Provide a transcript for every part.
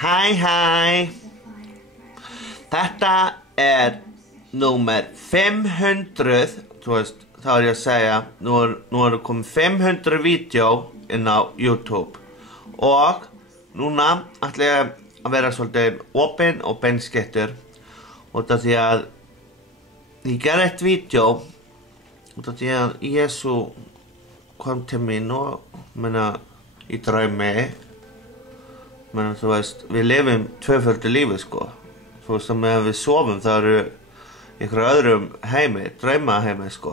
Hæ. Þetta númer 500, þú veist, þá ég að segja, nú eru komið 500 vídeó inn á YouTube og núna ætla ég að vera svolítið opinn og beinskeyttur út af því að ég gerði eitt vídeó út af því að Jesú kom til mín og í draumi. Þú veist, við lifum tvöföldu lífi, sko. Þú veist, að meðan við sofum, það eru ykkur öðrum heimi, draumaheimi, sko.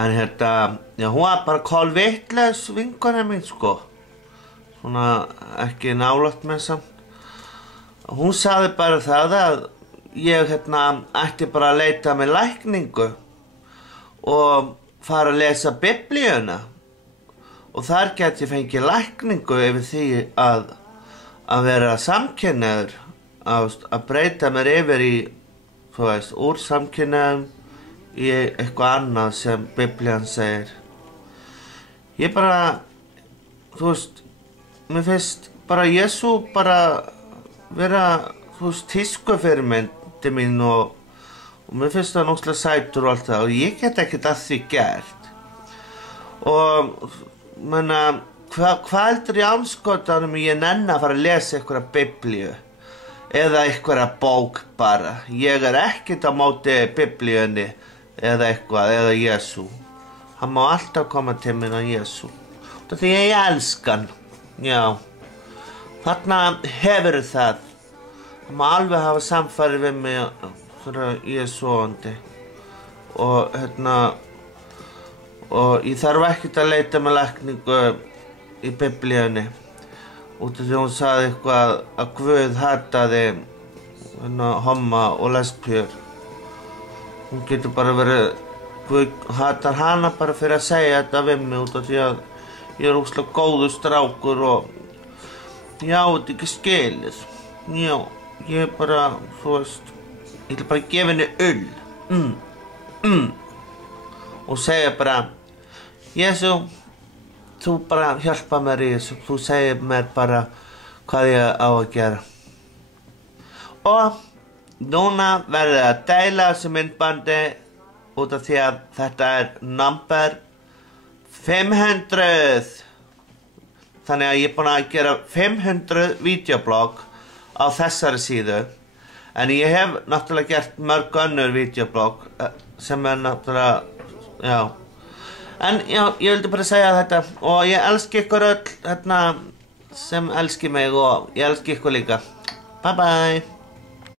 En hún var bara kolvitlaus vinkona mín, sko. Svona ekki nálægt með samt. Hún sagði bara það að ég, ætti bara að leita með lækningu og fara að lesa Biblíuna. Og þar gæti ég fengið lækningu yfir því að vera samkynhneigður, að breyta mér yfir í, þú veist, úr samkynhneigðum í eitthvað annað sem Biblían segir. Ég bara, þú veist, mér finnst bara Jesú bara vera, þú veist, tískufyrirmyndi mín og mér finnst það náttúrulega sætur og allt það og ég get ekkert að því gert. Og hvað heldur í andskotanum ég nenni að fara að lesa einhverja Biblíu eða einhverja bók bara. Ég ekkert á móti Biblíunni eða eitthvað, eða Jesú. Hann má alltaf koma til mín á Jesú. Því ég elska hann, já. Þarna hefur það. Hann má alveg hafa samfarið við mig þegar ég sofandi. Og ég þarf ekkert að leita með lækningu í Biblíunni út af því hún sagði eitthvað að Guð hataði homma og lesbíur. Hún getur bara verið, Guð hatar hana bara fyrir að segja þetta við mig út af því að ég ógeðslega góður strákur og já, þetta ekki skilið. Já, ég bara, þú veist, ég ætla bara að gefa henni og segja bara, Jesú, þú bara hjálpa mér í þessu, þú segir mér bara hvað ég á að gera. Og núna verður ég að deila þessu myndbandi út af því að þetta number 500. Þannig að ég búinn að gera 500 vídeoblogg á þessari síðu. En ég hef náttúrulega gert mörg önnur vídeoblogg sem náttúrulega, já. En já, ég vildi bara segja þetta og ég elski ykkur öll sem elski mig og ég elski ykkur líka. Bye bye.